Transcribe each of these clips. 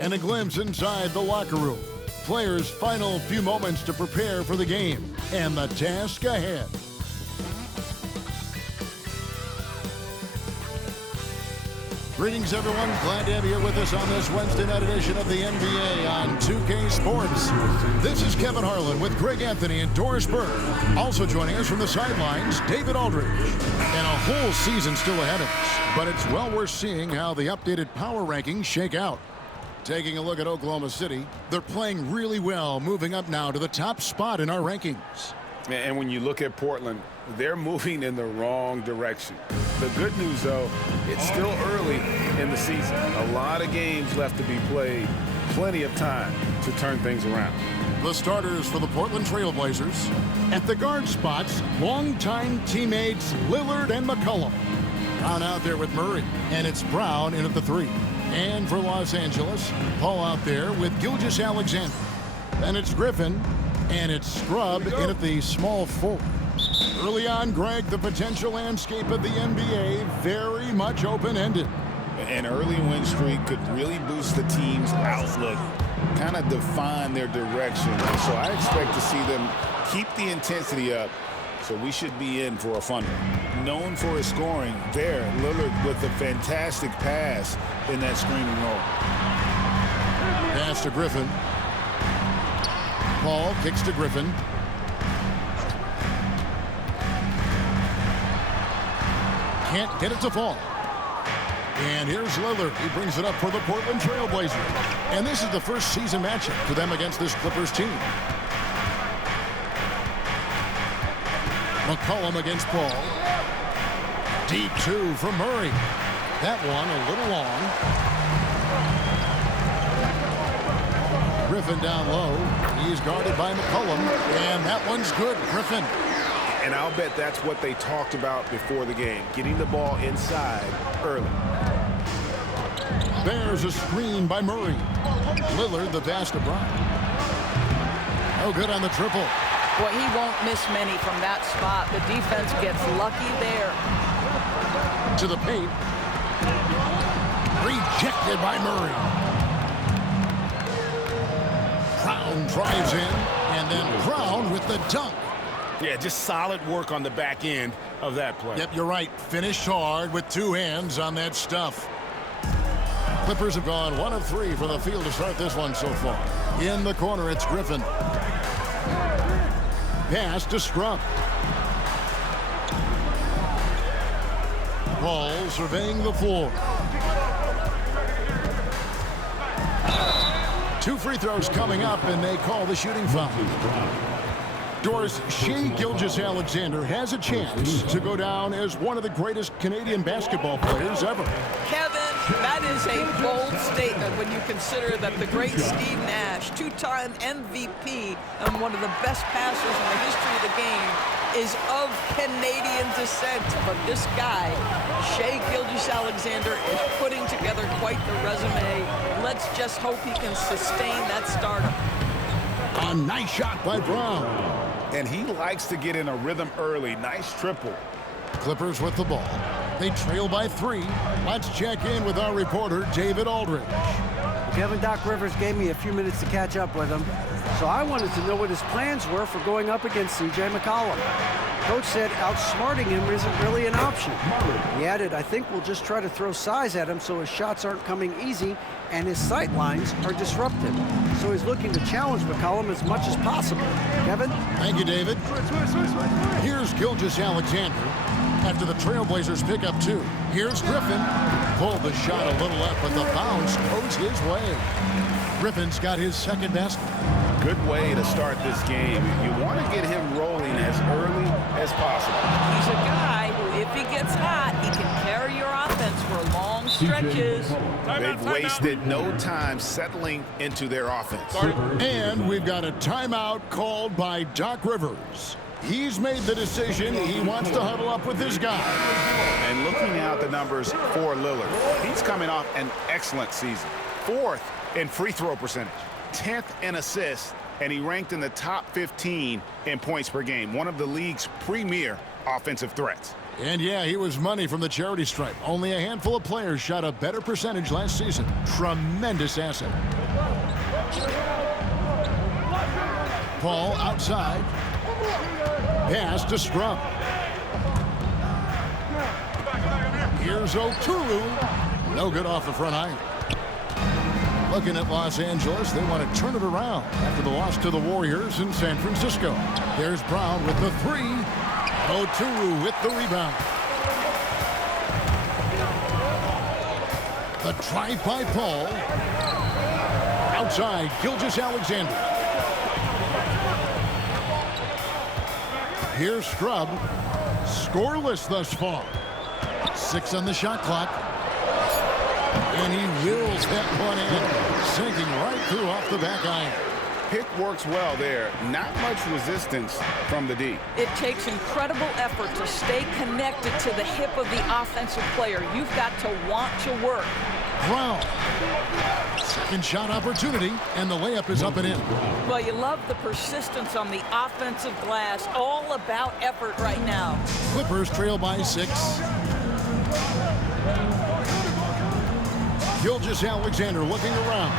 And a glimpse inside the locker room. Players' final few moments to prepare for the game and the task ahead. Greetings, everyone. Glad to have you here with us on this Wednesday night edition of the NBA on 2K Sports. This is Kevin Harlan with Greg Anthony and Doris Burke. Also joining us from the sidelines, David Aldridge. And a whole season still ahead of us. But it's well worth seeing how the updated power rankings shake out. Taking a look at Oklahoma City, they're playing really well, moving up now to the top spot in our rankings. And when you look at Portland, they're moving in the wrong direction. The good news, though, it's still early in the season. A lot of games left to be played. Plenty of time to turn things around. The starters for the Portland Trail Blazers. At the guard spots, longtime teammates Lillard and McCollum. Brown out there with Murray, and it's Brown in at the 3. And for Los Angeles, Paul out there with Gilgeous-Alexander. Then it's Griffin, and it's Scrub in at the small 4. Early on, Greg, the potential landscape of the NBA very much open-ended. An early win streak could really boost the team's outlook, kind of define their direction. So I expect to see them keep the intensity up, so we should be in for a fun one. Known for his scoring, there, Lillard with a fantastic pass in that screen and roll. Pass to Griffin. Paul kicks to Griffin. Can't get it to fall. And here's Lillard. He brings it up for the Portland Trail Blazers. And this is the first season matchup for them against this Clippers team. McCollum against Paul. Deep 2 from Murray. That one a little long. Griffin down low. He's guarded by McCollum. And that one's good. Griffin. And I'll bet that's what they talked about before the game, getting the ball inside early. There's a screen by Murray. Lillard, the pass to Brown. No good on the triple. Boy, he won't miss many from that spot. The defense gets lucky there. To the paint. Rejected by Murray. Brown drives in, and then Brown with the dunk. Yeah, just solid work on the back end of that play. Yep, you're right. Finished hard with 2 hands on that stuff. Clippers have gone 1 of 3 from the field to start this one so far. In the corner, it's Griffin. Pass to Scrub. Paul surveying the floor. 2 free throws coming up, and they call the shooting foul. Doris, Shai Gilgeous-Alexander has a chance to go down as one of the greatest Canadian basketball players ever. Kevin, that is a bold statement when you consider that the great Steve Nash, 2-time MVP and one of the best passers in the history of the game, is of Canadian descent. But this guy, Shai Gilgeous-Alexander, is putting together quite the resume. Let's just hope he can sustain that stardom. A nice shot by Brown. And he likes to get in a rhythm early. Nice triple. Clippers with the ball. They trail by 3. Let's check in with our reporter, David Aldridge. Kevin, Doc Rivers gave me a few minutes to catch up with him, so I wanted to know what his plans were for going up against C.J. McCollum. Coach said outsmarting him isn't really an option. He added, I think we'll just try to throw size at him so his shots aren't coming easy and his sight lines are disruptive. So he's looking to challenge McCollum as much as possible. Kevin? Thank you, David. Here's Gilgeous-Alexander after the Trailblazers pick up 2. Here's Griffin. Pulled the shot a little left, but the bounce goes his way. Griffin's got his second basket. Good way to start this game. You want to get him rolling as early as possible. He's a guy who, if he gets hot, he can carry your offense for long stretches. They've wasted no time settling into their offense. And we've got a timeout called by Doc Rivers. He's made the decision. He wants to huddle up with his guy. And looking at the numbers for Lillard, he's coming off an excellent season. 4th in free throw percentage, 10th in assists, and he ranked in the top 15 in points per game, one of the league's premier offensive threats. And yeah, he was money from the charity stripe. Only a handful of players shot a better percentage last season. Tremendous asset. Paul outside. Pass to Scrum. Here's Oturu. No good off the front iron. Looking at Los Angeles, they want to turn it around after the loss to the Warriors in San Francisco. There's Brown with the three. Oturu with the rebound. The drive by Paul. Outside, Gilgeous-Alexander. Here's Scrub. Scoreless thus far. 6 on the shot clock. And he wills that one in, sinking right through off the back iron. Pick works well there. Not much resistance from the D. It takes incredible effort to stay connected to the hip of the offensive player. You've got to want to work. Brown. Second shot opportunity, and the layup is up and in. Well, you love the persistence on the offensive glass. All about effort right now. Clippers trail by 6. Gilgeous-Alexander looking around.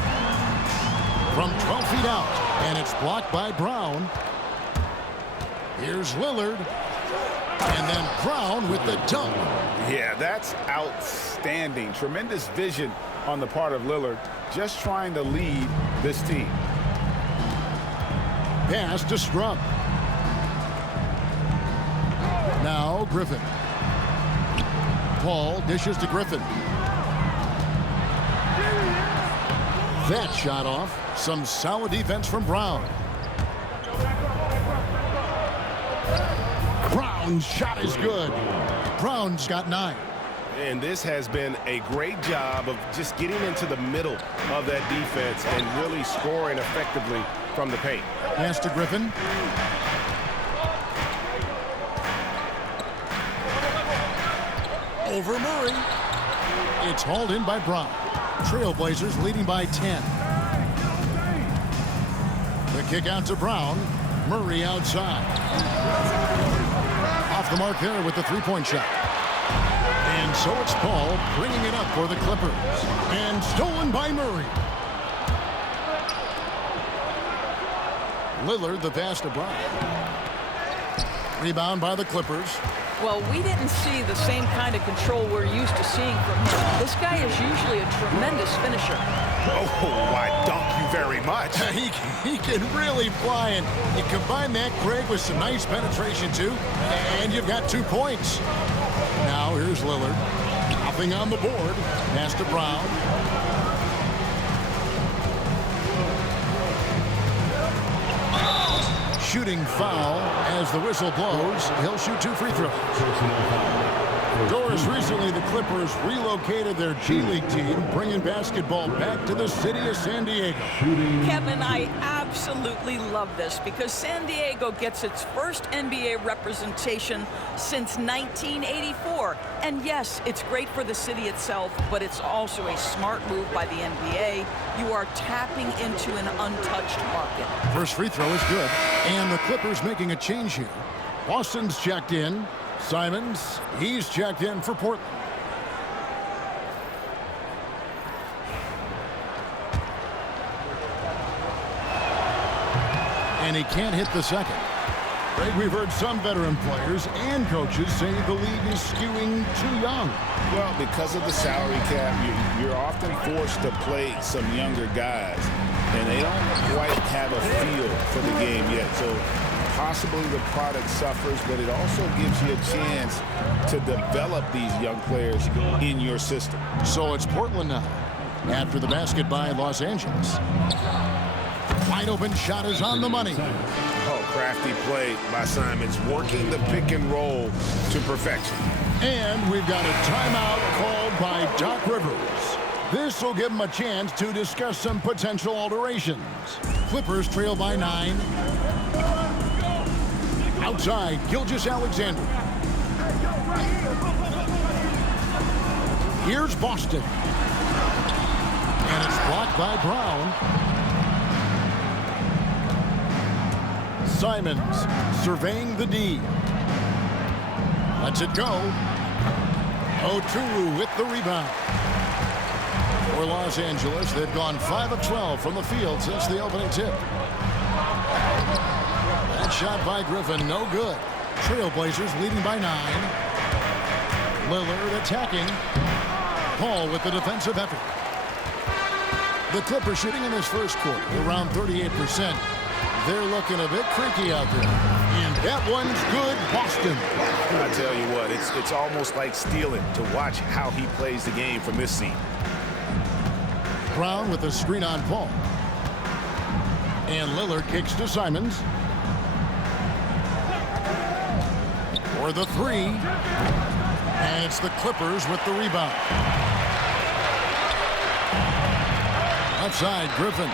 From 12 feet out, and it's blocked by Brown. Here's Lillard. And then Brown with the dunk. Yeah, that's outstanding. Tremendous vision on the part of Lillard, just trying to lead this team. Pass to Scrub. Now Griffin. Paul dishes to Griffin. That shot off. Some solid defense from Brown. Brown's shot is good. Brown's got 9. And this has been a great job of just getting into the middle of that defense and really scoring effectively from the paint. Pass to Griffin. Over Murray. It's hauled in by Brown. Trailblazers leading by 10. The kick out to Brown. Murray outside. Off the mark there with the three-point shot. And so it's Paul bringing it up for the Clippers. And stolen by Murray. Lillard the pass to Brown. Rebound by the Clippers. Well, we didn't see the same kind of control we're used to seeing from him. This guy is usually a tremendous finisher. Oh, why, thank you very much. He can really fly, and you combine that, Greg, with some nice penetration, too, and you've got 2 points. Now here's Lillard. Nothing on the board. Pass to Brown. Shooting foul as the whistle blows. He'll shoot 2 free throws. Doris, recently the Clippers relocated their G League team, bringing basketball back to the city of San Diego. Kevin, I absolutely love this because San Diego gets its first NBA representation since 1984. And yes, it's great for the city itself, but it's also a smart move by the NBA. You are tapping into an untouched market. First free throw is good. And the Clippers making a change here. Boston's checked in. Simons, he's checked in for Portland. And he can't hit the second. Greg, we've heard some veteran players and coaches say the league is skewing too young. Well, because of the salary cap, you're often forced to play some younger guys, and they don't quite have a feel for the game yet. So possibly the product suffers, but it also gives you a chance to develop these young players in your system. So it's Portland now, after the basket by Los Angeles. Wide open shot is on the money. Oh, crafty play by Simons, working the pick and roll to perfection. And we've got a timeout called by Doc Rivers. This will give him a chance to discuss some potential alterations. Clippers trail by 9. Outside, Gilgeous-Alexander. Here's Boston. And it's blocked by Brown. Simons surveying the D. Lets it go. Oturu with the rebound. For Los Angeles, they've gone 5 of 12 from the field since the opening tip. That shot by Griffin, no good. Trailblazers leading by 9. Lillard attacking. Paul with the defensive effort. The Clippers shooting in this first quarter around 38%. They're looking a bit creaky out there. And that one's good, Boston. I tell you what, it's almost like stealing to watch how he plays the game from this seat. Brown with the screen on Paul. And Lillard kicks to Simons. For the 3. And it's the Clippers with the rebound. Outside, Griffin.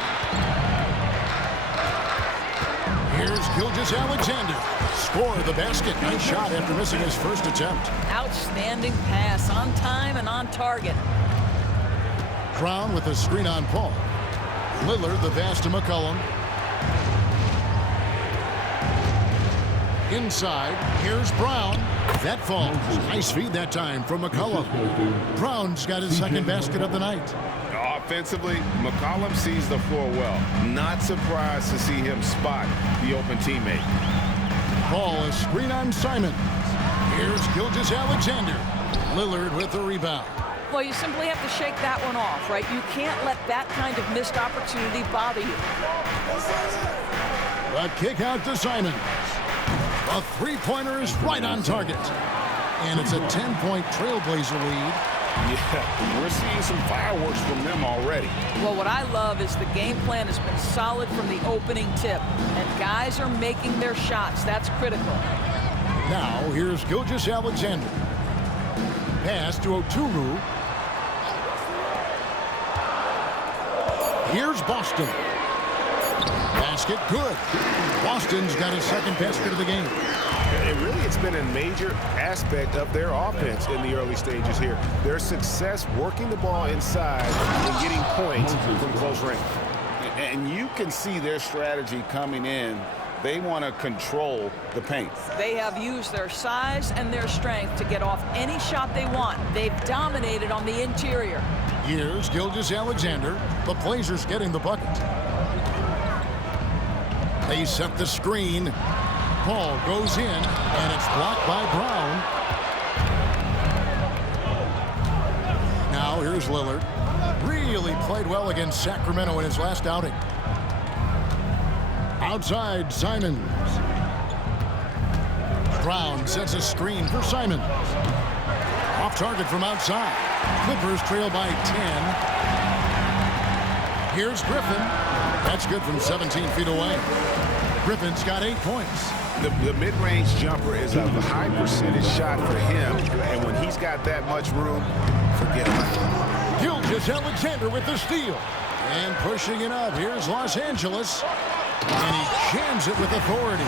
Here's Gilgeous-Alexander. Score the basket. Nice shot after missing his first attempt. Outstanding pass, on time and on target. Brown with the screen on Paul. Lillard, the pass to McCollum. Inside, here's Brown. That falls. Nice feed that time from McCollum. Brown's got his second basket of the night. Offensively, McCollum sees the floor well. Not surprised to see him spot the open teammate. Paul, a screen on Simon. Here's Gilgeous-Alexander. Lillard with the rebound. Well, you simply have to shake that one off, right? You can't let that kind of missed opportunity bother you. A kick out to Simons. A three-pointer is right on target. And it's a 10-point Trailblazer lead. Yeah, we're seeing some fireworks from them already. Well, what I love is the game plan has been solid from the opening tip. And guys are making their shots. That's critical. Now, here's Gilgeous-Alexander. Pass to Oturu. Here's Boston. Basket good. Boston's got his second basket of the game. And really, it's been a major aspect of their offense in the early stages here. Their success working the ball inside and getting points from close range. And you can see their strategy coming in. They want to control the paint. They have used their size and their strength to get off any shot they want. They've dominated on the interior. Here's Gilgeous-Alexander. The Blazers getting the bucket. They set the screen. Paul goes in, and it's blocked by Brown. Now here's Lillard. Really played well against Sacramento in his last outing. Outside, Simons. Brown sets a screen for Simons. Off target from outside. Clippers trail by 10. Here's Griffin. That's good from 17 feet away. Griffin's got 8 points. The mid-range jumper is a high percentage shot for him, and when he's got that much room, forget about it. Gilgeous-Alexander with the steal. And pushing it up, here's Los Angeles. And he jams it with authority.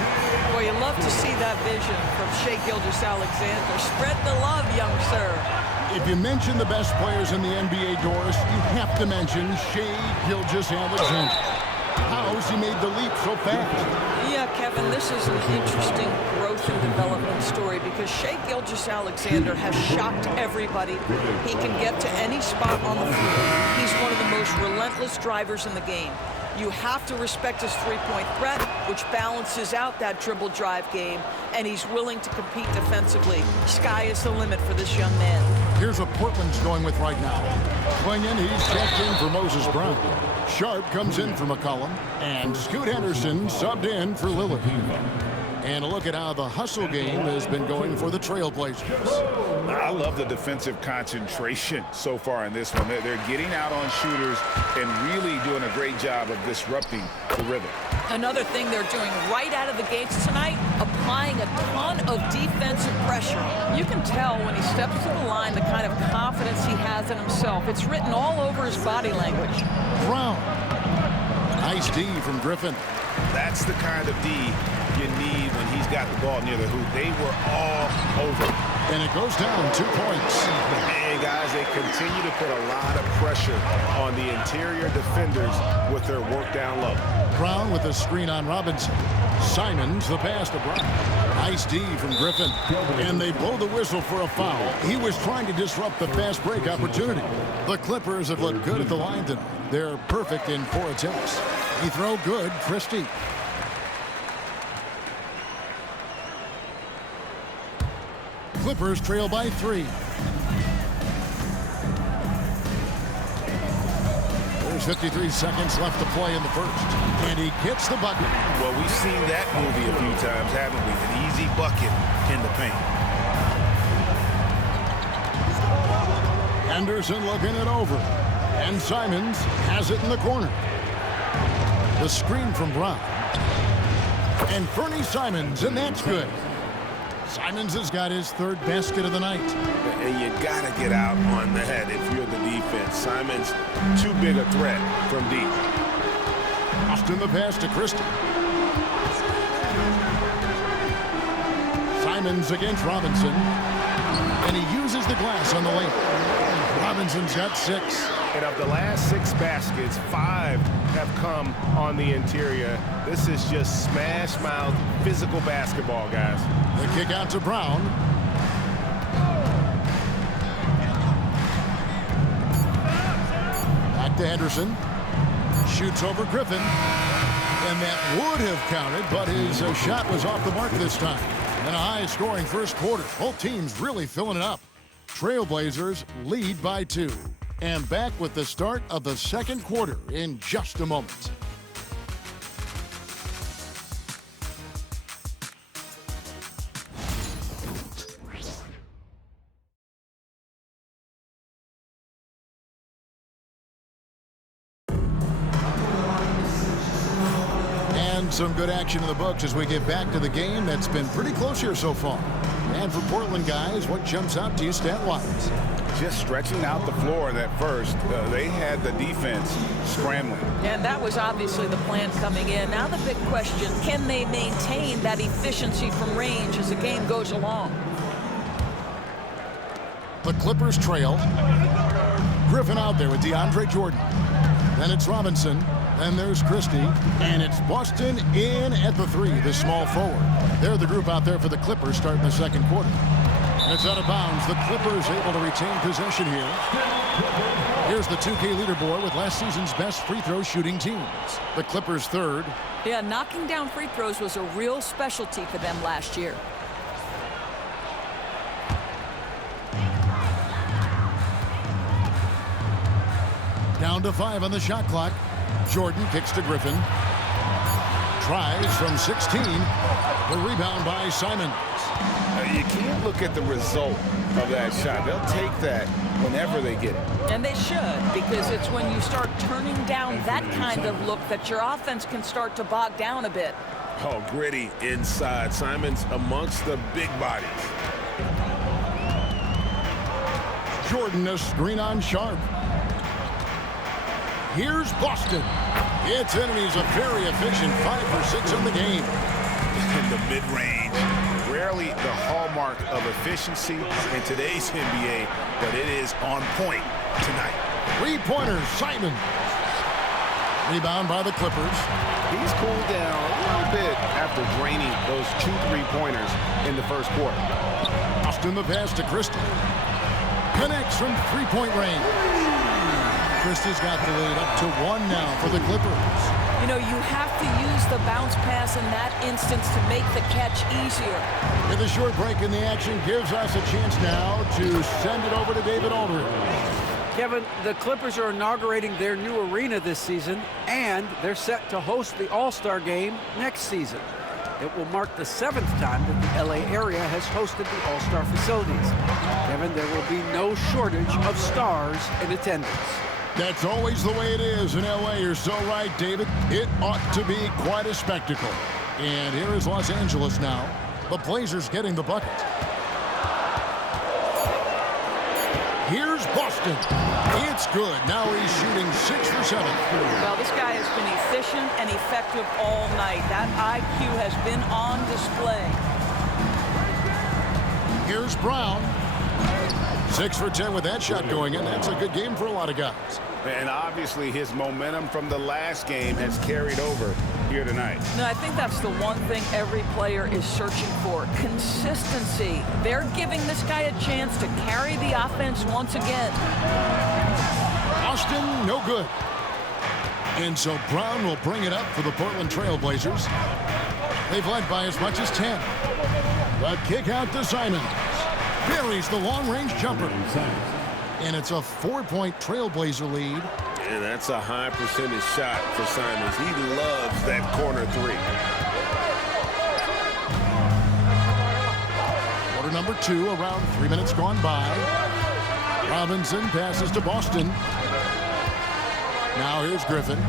Well, you love to see that vision from Shai Gilgeous-Alexander. Spread the love, young sir. If you mention the best players in the NBA, Doris, you have to mention Shai Gilgeous-Alexander. How's he made the leap so fast? Yeah, Kevin, this is an interesting growth and development story because Shai Gilgeous-Alexander has shocked everybody. He can get to any spot on the floor. He's one of the most relentless drivers in the game. You have to respect his three-point threat, which balances out that dribble drive game, and he's willing to compete defensively. Sky is the limit for this young man. Here's what Portland's going with right now. Swinging, he's checked in for Moses Brown. Sharp comes in for McCollum, and Scoot Henderson subbed in for Lillard. And a look at how the hustle game has been going for the Trailblazers. I love the defensive concentration so far in this one. They're getting out on shooters and really doing a great job of disrupting the rhythm. Another thing they're doing right out of the gates tonight, applying a ton of defensive pressure. You can tell when he steps to the line the kind of confidence he has in himself. It's written all over his body language. Brown. Nice D from Griffin. That's the kind of D you need when he's got the ball near the hoop. They were all over And it goes down 2 points. And guys, they continue to put a lot of pressure on the interior defenders with their work down low. Brown with a screen on Robinson. Simons the pass to Brown. Nice D from Griffin. And they blow the whistle for a foul. He was trying to disrupt the fast break opportunity. The Clippers have looked good at the line tonight. They're perfect in 4 attempts. He throw good, Christie. Clippers trail by 3. There's 53 seconds left to play in the first. And he gets the bucket. Well, we've seen that movie a few times, haven't we? An easy bucket in the paint. Henderson looking it over. And Simons has it in the corner. The screen from Brown. And Fernie Simons, and that's good. Simons has got his 3rd basket of the night. And you got to get out on that if you're the defense. Simons, too big a threat from deep. Austin the pass to Christie. Simons against Robinson. And he uses the glass on the lane. Robinson's got 6. And of the last 6 baskets, 5 have come on the interior. This is just smash mouth physical basketball, guys. The kick out to Brown. Back to Henderson. Shoots over Griffin. And that would have counted, but his shot was off the mark this time. And a high-scoring first quarter. Both teams really filling it up. Trailblazers lead by 2. And back with the start of the second quarter in just a moment. And some good action in the books as we get back to the game that's been pretty close here so far. And for Portland guys, what jumps out to you stat-wise? Just stretching out the floor in that first. They had the defense scrambling. And that was obviously the plan coming in. Now the big question, can they maintain that efficiency from range as the game goes along? The Clippers trail. Griffin out there with DeAndre Jordan. Then it's Robinson. Then there's Christie. And it's Boston in at the 3, the small forward. They're the group out there for the Clippers starting the second quarter. And it's out of bounds. The Clippers able to retain possession here. Here's the 2K leaderboard with last season's best free throw shooting teams. The Clippers 3rd. Yeah, knocking down free throws was a real specialty for them last year. Down to 5 on the shot clock. Jordan kicks to Griffin. Tries from 16. The rebound by Simons. You can't look at the result of that shot. They'll take that whenever they get it. And they should, because it's when you start turning down that kind of look that your offense can start to bog down a bit. Oh, gritty inside. Simons amongst the big bodies. Jordan a screen on Sharp. Here's Boston. It's in, and he's a very efficient 5 for 6 on the game. In the mid-range. Rarely the hallmark of efficiency in today's NBA, but it is on point tonight. 3-pointer, Simon. Rebound by the Clippers. He's cooled down a little bit after draining those 2 3-pointers in the first quarter. Austin the pass to Christie. Connects from 3-point range. Christie's got the lead up to 1 now for the Clippers. You know, you have to use the bounce pass in that instance to make the catch easier. And the short break in the action gives us a chance now to send it over to David Aldridge. Kevin, the Clippers are inaugurating their new arena this season, and they're set to host the All-Star Game next season. It will mark the 7th time that the LA area has hosted the All-Star facilities. Kevin, there will be no shortage of stars in attendance. That's always the way it is in LA. You're so right, David. It ought to be quite a spectacle. And here is Los Angeles now. The Blazers getting the bucket. Here's Boston. It's good. Now he's shooting 6 for 7. Well, this guy has been efficient and effective all night. That IQ has been on display. Here's Brown. 6 for 10 with that shot going in. That's a good game for a lot of guys. And obviously his momentum from the last game has carried over here tonight. No, I think that's the one thing every player is searching for. Consistency. They're giving this guy a chance to carry the offense once again. Austin, no good. And so Brown will bring it up for the Portland Trail Blazers. They've led by as much as 10. The kick out to Simons. Buries the long-range jumper. And it's a 4-point Trailblazer lead. And that's a high percentage shot for Simons. He loves that corner 3. Quarter number 2, around 3 minutes gone by. Robinson passes to Boston. Now here's Griffin.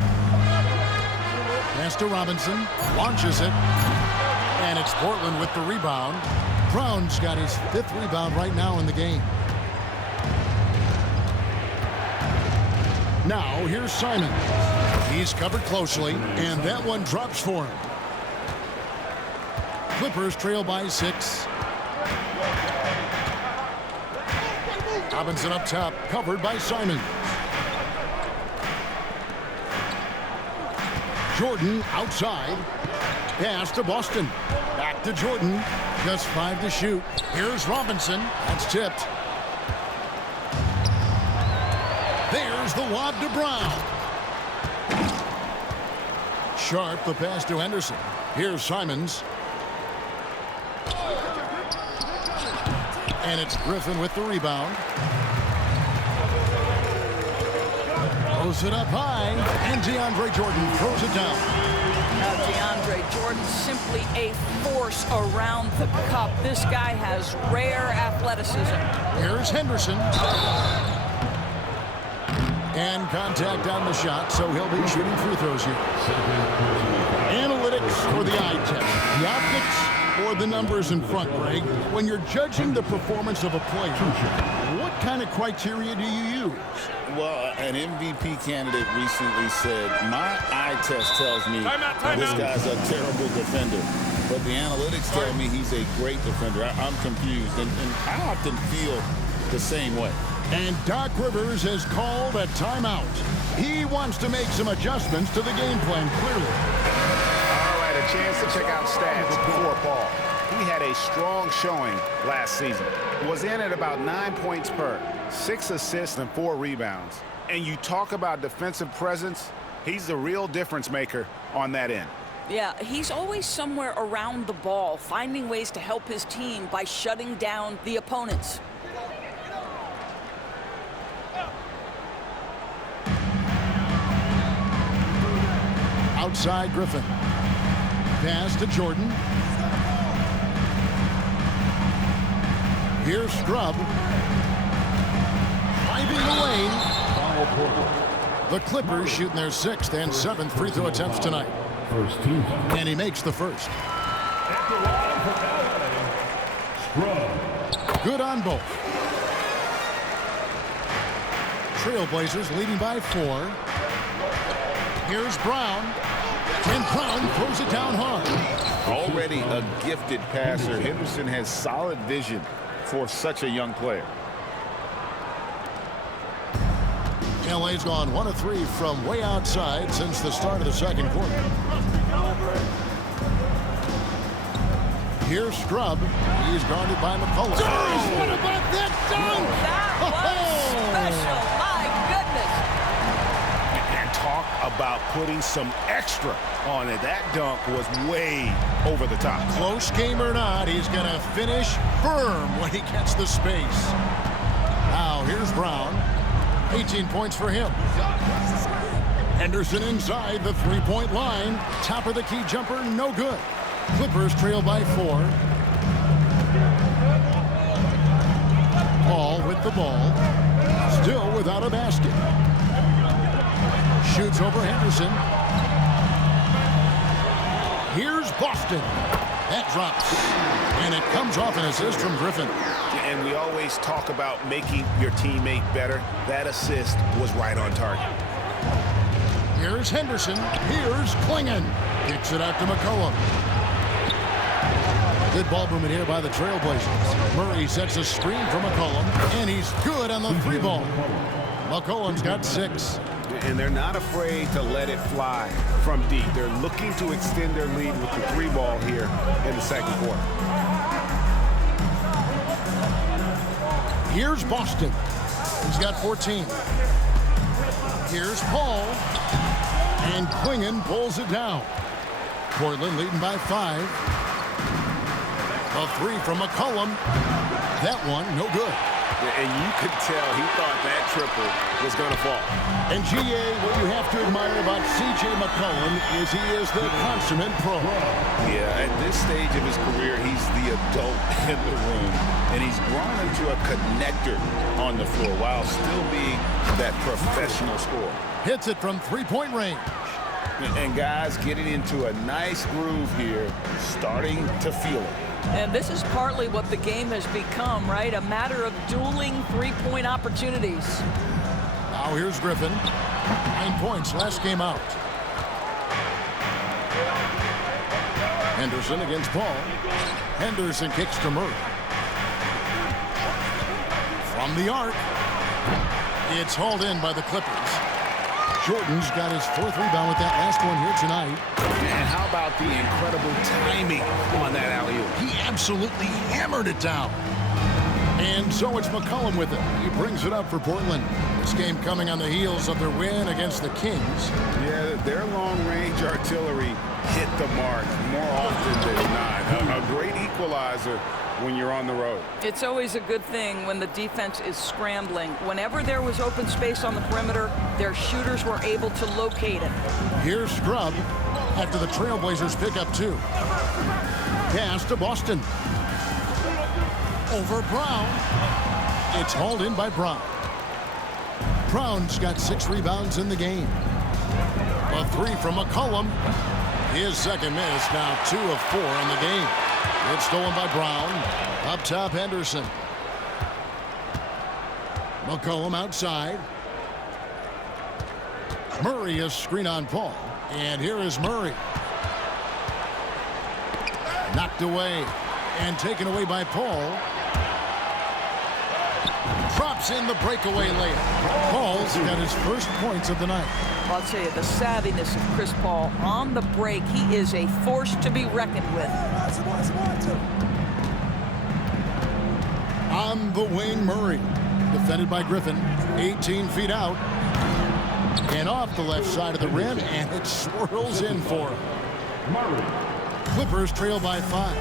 Pass to Robinson. Launches it. And it's Portland with the rebound. Brown's got his 5th rebound right now in the game. Now, here's Simon. He's covered closely, and that one drops for him. Clippers trail by 6. Robinson up top, covered by Simon. Jordan outside. Pass to Boston. Back to Jordan. Just 5 to shoot. Here's Robinson. That's tipped. There's the lob to Brown. Sharp, the pass to Henderson. Here's Simons. And it's Griffin with the rebound. Throws it up high, and DeAndre Jordan throws it down. Now DeAndre Jordan, simply a force around the cup. This guy has rare athleticism. Here's Henderson. And contact on the shot, so he'll be shooting free throws here. Analytics or the eye test? The optics or the numbers in front, Greg? When you're judging the performance of a player, what kind of criteria do you use? Well, an MVP candidate recently said, my eye test tells me this guy's a terrible defender. But the analytics tell me he's a great defender. I'm confused, and I often feel the same way. And Doc Rivers has called a timeout. He wants to make some adjustments to the game plan, clearly. All right, a chance to check out stats before Paul. He had a strong showing last season. Was in at about 9 points per, 6 assists and 4 rebounds. And you talk about defensive presence, he's the real difference maker on that end. Yeah, he's always somewhere around the ball, finding ways to help his team by shutting down the opponents. Outside Griffin. Pass to Jordan. Here's Scrub. Driving the lane. The Clippers shooting their 6th and 7th free throw attempts tonight. And he makes the first. Good on both. Trailblazers leading by 4. Here's Brown. And Brown throws it down hard. Already a gifted passer. Henderson has solid vision for such a young player. LA's gone 1 of 3 from way outside since the start of the second quarter. Here's Scrub. He's guarded by McCullough. What about that dunk? That was special. My goodness. And talk about putting some extra on it. That dunk was way over the top. Close game or not, he's going to finish firm when he gets the space. Now here's Brown. 18 points for him. Henderson inside the 3-point line. Top of the key jumper, no good. Clippers trail by 4. Paul with the ball. Still without a basket. Shoots over Henderson. Here's Boston. That drops. And it comes off an assist from Griffin. And we always talk about making your teammate better. That assist was right on target. Here's Henderson. Here's Klingon. Kicks it out to McCollum. Good ball movement here by the Trailblazers. Murray sets a screen for McCollum, and he's good on the 3-ball. McCollum's got 6. And they're not afraid to let it fly from deep. They're looking to extend their lead with the 3-ball here in the second quarter. Here's Boston. He's got 14. Here's Paul. And Klingon pulls it down. Portland leading by 5. A 3 from McCollum. That one, no good. And you could tell he thought that triple was going to fall. And GA, what you have to admire about C.J. McCollum is he is the consummate pro. Yeah, at this stage of his career, he's the adult in the room. And he's grown into a connector on the floor while still being that professional scorer. Hits it from 3-point range. And guys getting into a nice groove here, starting to feel it. And this is partly what the game has become, right? A matter of dueling 3-point opportunities. Now here's Griffin. 9 points last game out. Henderson against Paul. Henderson kicks to Murray. From the arc. It's hauled in by the Clippers. Jordan's got his 4th rebound with that last one here tonight. And how about the incredible timing on that alley-oop? He absolutely hammered it down. And so it's McCollum with it. He brings it up for Portland. This game coming on the heels of their win against the Kings. Yeah, their long-range artillery hit the mark more often than not. A great equalizer when you're on the road. It's always a good thing when the defense is scrambling. Whenever there was open space on the perimeter, their shooters were able to locate it. Here's Scrub after the Trailblazers pick up 2. Pass to Boston. Over Brown. It's hauled in by Brown. Brown's got 6 rebounds in the game. A 3 from McCollum. His second miss, now 2 of 4 in the game. It's stolen by Brown. Up top, Henderson. McCollum outside. Murray is screen on Paul. And here is Murray. Knocked away and taken away by Paul. Drops in the breakaway layup. Paul's got his first points of the night. I'll tell you, the savviness of Chris Paul on the break, he is a force to be reckoned with. On the wing, Murray. Defended by Griffin. 18 feet out. And off the left side of the rim, and it swirls in for him. Clippers trail by 5.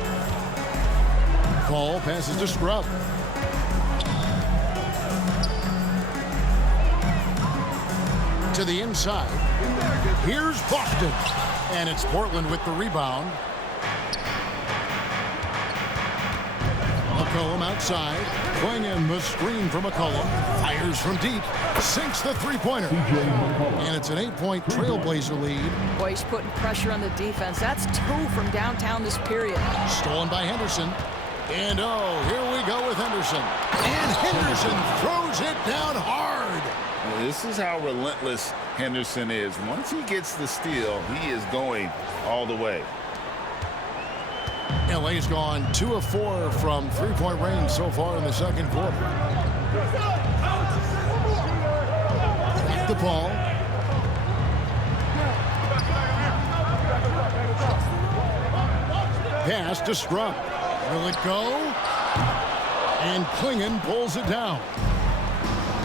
Paul passes to Scrub. To the inside. Here's Boston. And it's Portland with the rebound. McCollum outside. Going in the screen for McCollum. Fires from deep. Sinks the 3-pointer. And it's an 8-point Trailblazer lead. Boy, he's putting pressure on the defense. That's 2 from downtown this period. Stolen by Henderson. And oh, here we go with Henderson. And Henderson throws it down hard. Well, this is how relentless Henderson is. Once he gets the steal, he is going all the way. LA's gone 2 of 4 from 3-point range so far in the second quarter. Back to Paul. Pass to Scrub. Will it go? And Klingon pulls it down.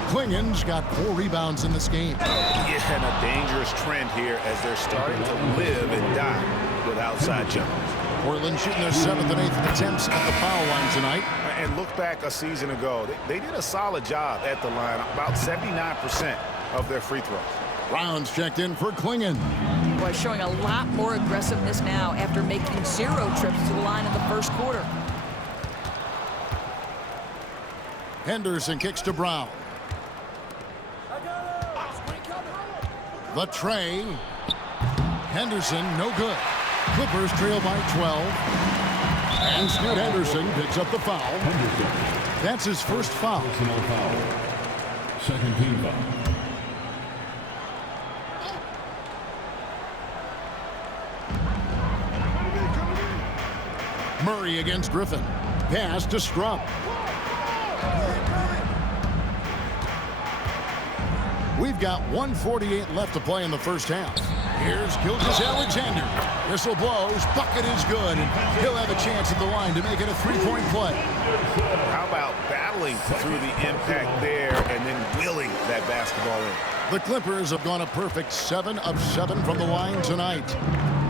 Klingon's got 4 rebounds in this game. Yeah, and a dangerous trend here as they're starting to live and die with outside jumpers. Portland shooting their 7th and 8th attempts at the foul line tonight. And look back a season ago, they did a solid job at the line, about 79% of their free throws. Brown's checked in for Klingon. Boy, showing a lot more aggressiveness now after making 0 trips to the line in the first quarter. Henderson kicks to Brown. The tray. Henderson, no good. Clippers trail by 12. And Scoot Henderson picks up the foul. That's his first foul. Second team foul. Murray against Griffin. Pass to Scrub. We've got 1:48 left to play in the first half. Here's Gilgeous-Alexander. Whistle blows. Bucket is good, and he'll have a chance at the line to make it a three-point play. How about battling through the impact there and then wheeling that basketball in? The Clippers have gone a perfect 7 of 7 from the line tonight.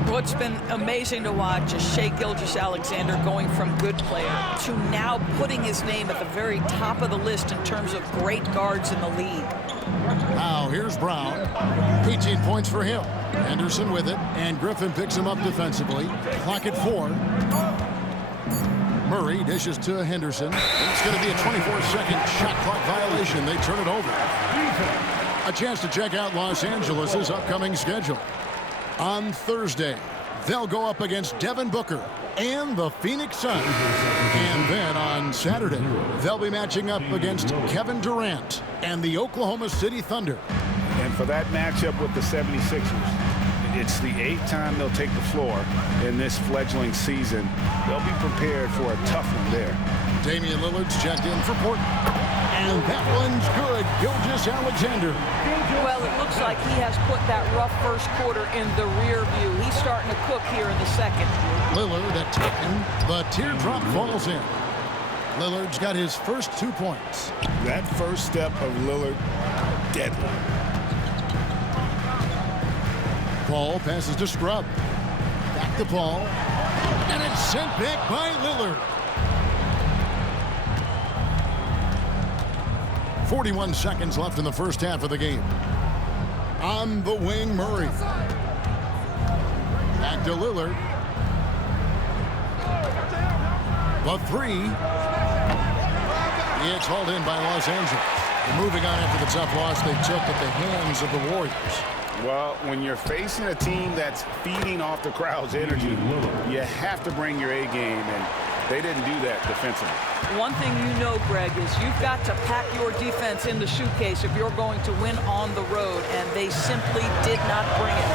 What's been amazing to watch is Shai Gilgeous-Alexander going from good player to now putting his name at the very top of the list in terms of great guards in the league. Now here's Brown. 18 points for him. Henderson with it, and Griffin picks him up defensively. Clock at 4. Murray dishes to Henderson. It's going to be a 24-second shot clock violation. They turn it over. A chance to check out Los Angeles' upcoming schedule. On Thursday, they'll go up against Devin Booker and the Phoenix Suns. And then on Saturday, they'll be matching up against Kevin Durant and the Oklahoma City Thunder. And for that matchup with the 76ers, it's the 8th time they'll take the floor in this fledgling season. They'll be prepared for a tough one there. Damian Lillard's checked in for Portland. And that one's good. Gilgeous-Alexander. Well, it looks like he has put that rough first quarter in the rear view. He's starting to cook here in the second. Lillard at 10. The teardrop falls in. Lillard's got his first 2 points. That first step of Lillard, deadly. Paul passes to Scrub. Back to Paul. And it's sent back by Lillard. 41 seconds left in the first half of the game. On the wing, Murray. Back to Lillard. The 3. It's hauled in by Los Angeles. They're moving on after the tough loss they took at the hands of the Warriors. Well, when you're facing a team that's feeding off the crowd's energy, you have to bring your A game, and they didn't do that defensively. One thing you know, Greg, is you've got to pack your defense in the suitcase if you're going to win on the road, and they simply did not bring it.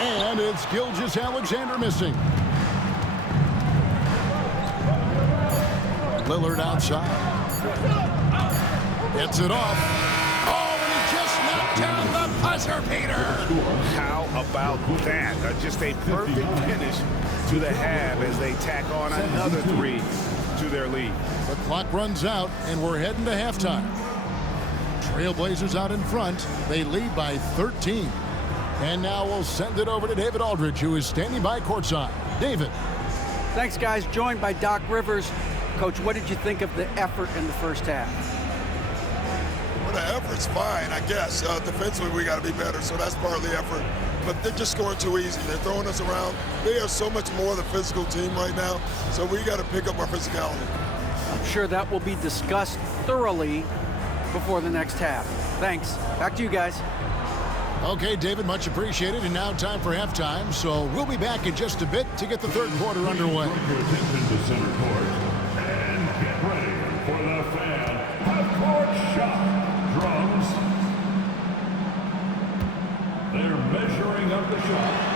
And it's Gilgeous-Alexander missing. Lillard outside. Gets it off. Oh, and he just knocked down the buzzer beater. How about that? Just a perfect finish to the half as they tack on another 3 to their lead. The clock runs out, and we're heading to halftime. Trailblazers out in front. They lead by 13. And now we'll send it over to David Aldridge, who is standing by courtside. David. Thanks, guys. Joined by Doc Rivers. Coach, what did you think of the effort in the first half? Well, the effort's fine, I guess. Defensively, we got to be better, so that's part of the effort. But they're just scoring too easy. They're throwing us around. They are so much more the physical team right now, so we got to pick up our physicality. I'm sure that will be discussed thoroughly before the next half. Thanks. Back to you guys. Okay, David, much appreciated. And now time for halftime, so we'll be back in just a bit to get the third quarter underway. Attention to center court. And get ready for the fan half-court shot. Drums. They're measuring up the shot.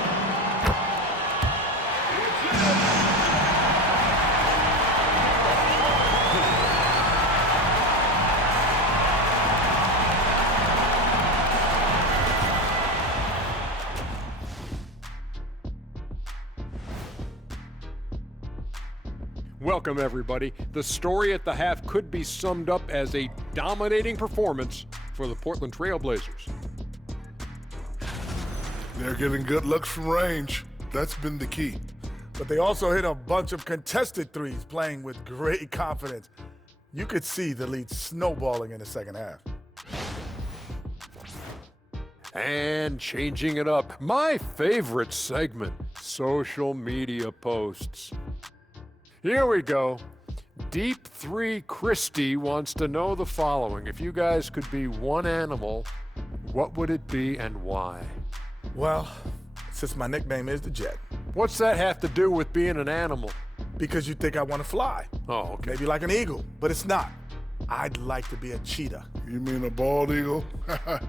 Welcome, everybody. The story at the half could be summed up as a dominating performance for the Portland Trailblazers. They're getting good looks from range. That's been the key. But they also hit a bunch of contested threes, playing with great confidence. You could see the lead snowballing in the second half. And changing it up, my favorite segment, social media posts. Here we go. Deep 3 Christie wants to know the following. If you guys could be one animal, what would it be and why? Well, since my nickname is the Jet. What's that have to do with being an animal? Because you think I want to fly. Oh, okay. Maybe like an eagle, but it's not. I'd like to be a cheetah. You mean a bald eagle?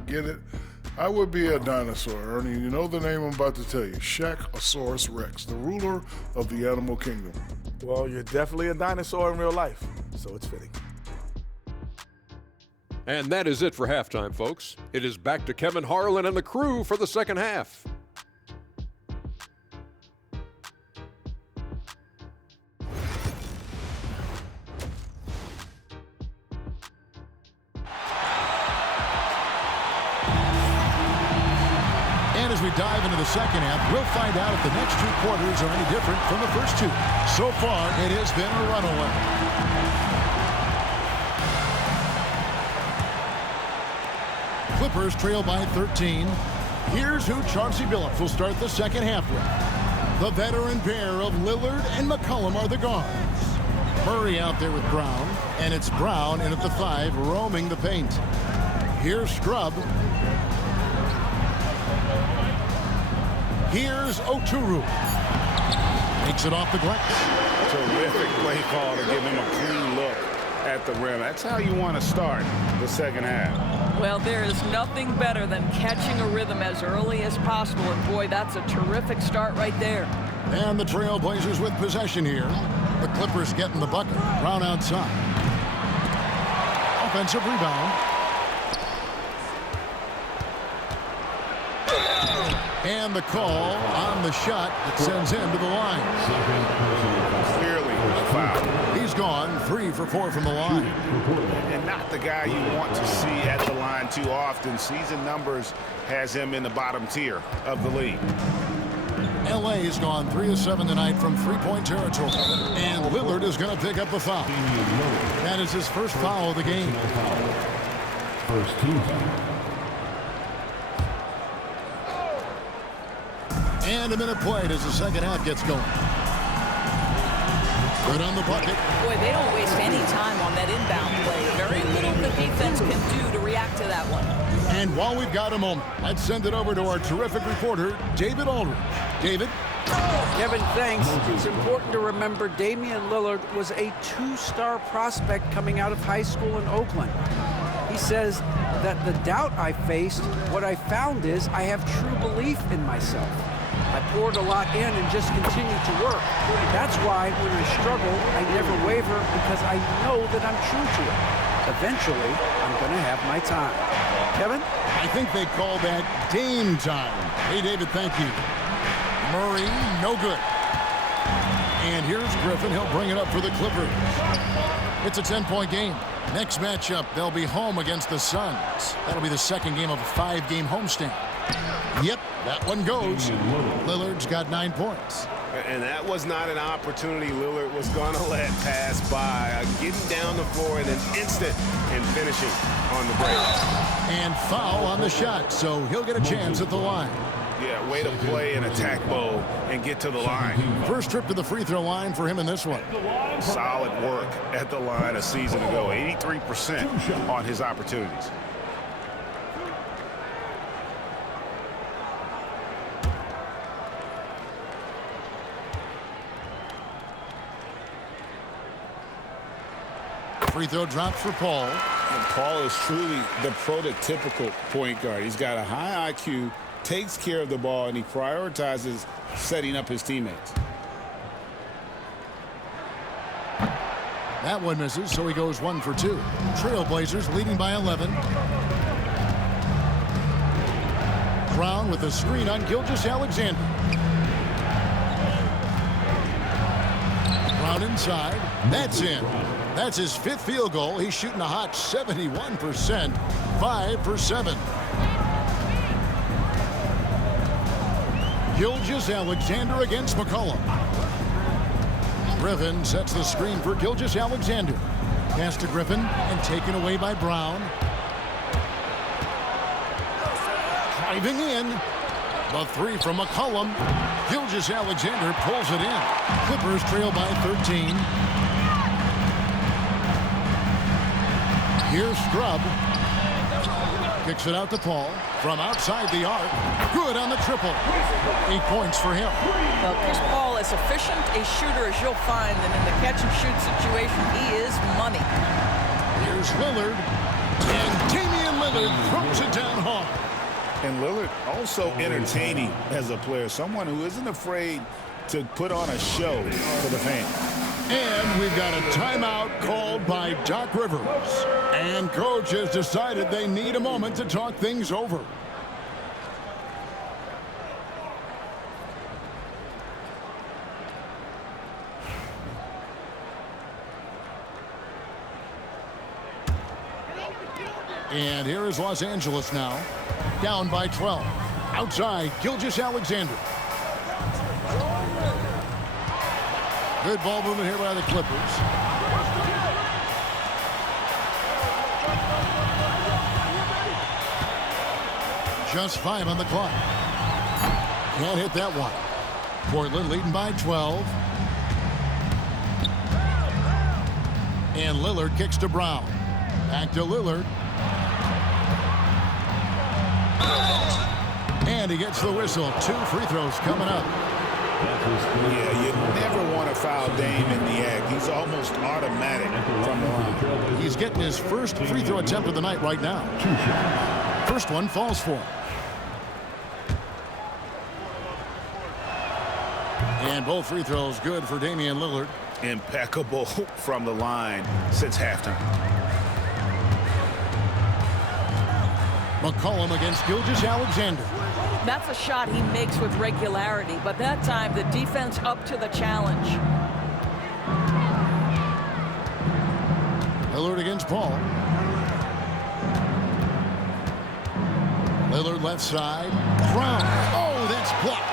Get it? I would be a dinosaur, Ernie. You know the name I'm about to tell you. Shaqosaurus Rex, the ruler of the animal kingdom. Well, you're definitely a dinosaur in real life, so it's fitting. And that is it for halftime, folks. It is back to Kevin Harlan and the crew for the second half. And as we dive into the second half, we'll find out if the next two quarters are any different from the first two. So far, it has been a runaway. Clippers trail by 13. Here's who Chauncey Billups will start the second half with. The veteran pair of Lillard and McCollum are the guards. Murray out there with Brown, and it's Brown in at the 5, roaming the paint. Here's Scrub. Here's Oturu. Takes it off the glass. Terrific play call to give him a clean look at the rim. That's how you want to start the second half. Well, there is nothing better than catching a rhythm as early as possible. And boy, that's a terrific start right there. And the Trailblazers with possession here. The Clippers getting the bucket. Brown outside. Offensive rebound. And the call on the shot that sends him to the line. Clearly a foul. He's gone 3 for 4 from the line. And not the guy you want to see at the line too often. Season numbers has him in the bottom tier of the league. LA has gone 3 of 7 tonight from three-point territory. And Lillard is going to pick up the foul. That is his first foul of the game. First team foul. And a minute played as the second half gets going. Good on the bucket. Boy, they don't waste any time on that inbound play. Very little the defense can do to react to that one. And while we've got a moment, let's send it over to our terrific reporter, David Aldridge. David? Kevin, thanks. It's important to remember Damian Lillard was a 2-star prospect coming out of high school in Oakland. He says that the doubt I faced, what I found is I have true belief in myself. I poured a lot in and just continued to work. That's why when I struggle, I never waver because I know that I'm true to it. Eventually, I'm going to have my time. Kevin? I think they call that Dame time. Hey, David, thank you. Murray, no good. And here's Griffin. He'll bring it up for the Clippers. It's a 10-point game. Next matchup, they'll be home against the Suns. That'll be the second game of a 5-game homestand. Yep, that one goes. Lillard's got 9 points. And that was not an opportunity Lillard was going to let pass by. Getting down the floor in an instant and finishing on the break. And foul on the shot, so he'll get a chance at the line. Yeah, way to play an attack bowl and get to the line. First trip to the free throw line for him in this one. Solid work at the line a season ago. 83% on his opportunities. Free throw drops for Paul. And Paul is truly the prototypical point guard. He's got a high IQ, takes care of the ball, and he prioritizes setting up his teammates. That one misses, so he goes 1 for 2. Trailblazers leading by 11. Brown with a screen on Gilgeous-Alexander. Brown inside. That's in. That's his 5th field goal. He's shooting a hot 71%. 5 for 7. Gilgeous-Alexander against McCollum. Griffin sets the screen for Gilgeous-Alexander. Pass to Griffin and taken away by Brown. Driving in. The 3 from McCollum. Gilgeous-Alexander pulls it in. Clippers trail by 13. Here's Scrub. Kicks it out to Paul from outside the arc. Good on the triple. 8 points for him. Well, Chris Paul, as efficient a shooter as you'll find, and in the catch-and-shoot situation, he is money. Here's Lillard. And Damian Lillard throws it down hard. And Lillard also entertaining as a player, someone who isn't afraid to put on a show for the fans. And we've got a timeout called by Doc Rivers. And coach has decided they need a moment to talk things over. And here is Los Angeles now, down by 12. Outside, Gilgeous-Alexander. Good ball movement here by the Clippers. Just 5 on the clock. Can't hit that one. Portland leading by 12. And Lillard kicks to Brown. Back to Lillard. And he gets the whistle. 2 free throws coming up. Yeah, you never want to foul Dame in the act. He's almost automatic from the line. He's getting his first free throw attempt of the night right now. First one falls for him. And both free throws good for Damian Lillard. Impeccable from the line since halftime. McCollum against Gilgeous-Alexander. That's a shot he makes with regularity, but that time the defense up to the challenge. Lillard against Paul. Lillard left side. Brown. Oh, that's blocked.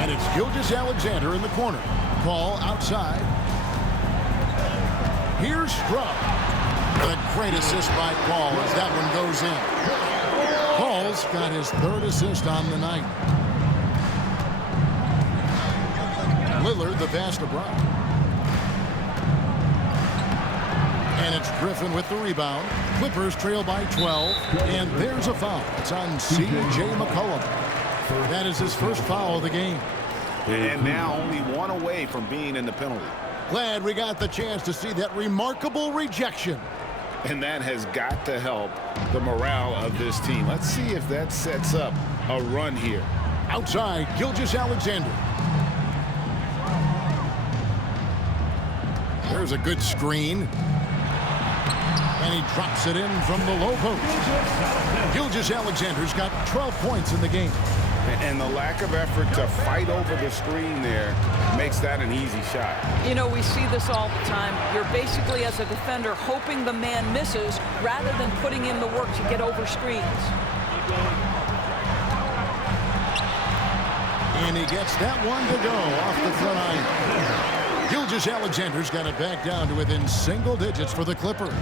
And it's Gilgeous-Alexander in the corner. Paul outside. Here's Struck. A great assist by Paul as that one goes in. Paul's got his 3rd assist on the night. Lillard the pass to Brown. And it's Griffin with the rebound. Clippers trail by 12. And there's a foul. It's on C.J. McCollum. That is his first foul of the game. And now only 1 away from being in the penalty. Glad we got the chance to see that remarkable rejection. And that has got to help the morale of this team. Let's see if that sets up a run here. Outside, Gilgeous-Alexander. There's a good screen. And he drops it in from the low post. Gilgeous-Alexander's got 12 points in the game. And the lack of effort to fight over the screen there makes that an easy shot. You know, we see this all the time. You're basically, as a defender, hoping the man misses rather than putting in the work to get over screens. And he gets that one to go off the front iron. Gilgeous-Alexander's got it back down to within single digits for the Clippers.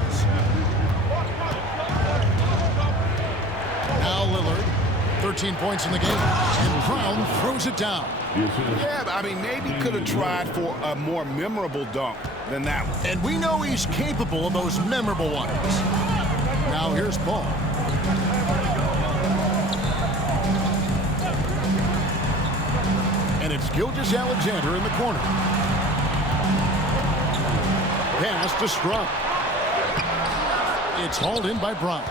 Now Lillard. 13 points in the game, and Brown throws it down. Yeah, I mean, maybe could have tried for a more memorable dunk than that one. And we know he's capable of those memorable ones. Now here's Paul. And it's Gilgeous-Alexander in the corner. Pass to Struck. It's hauled in by Brown.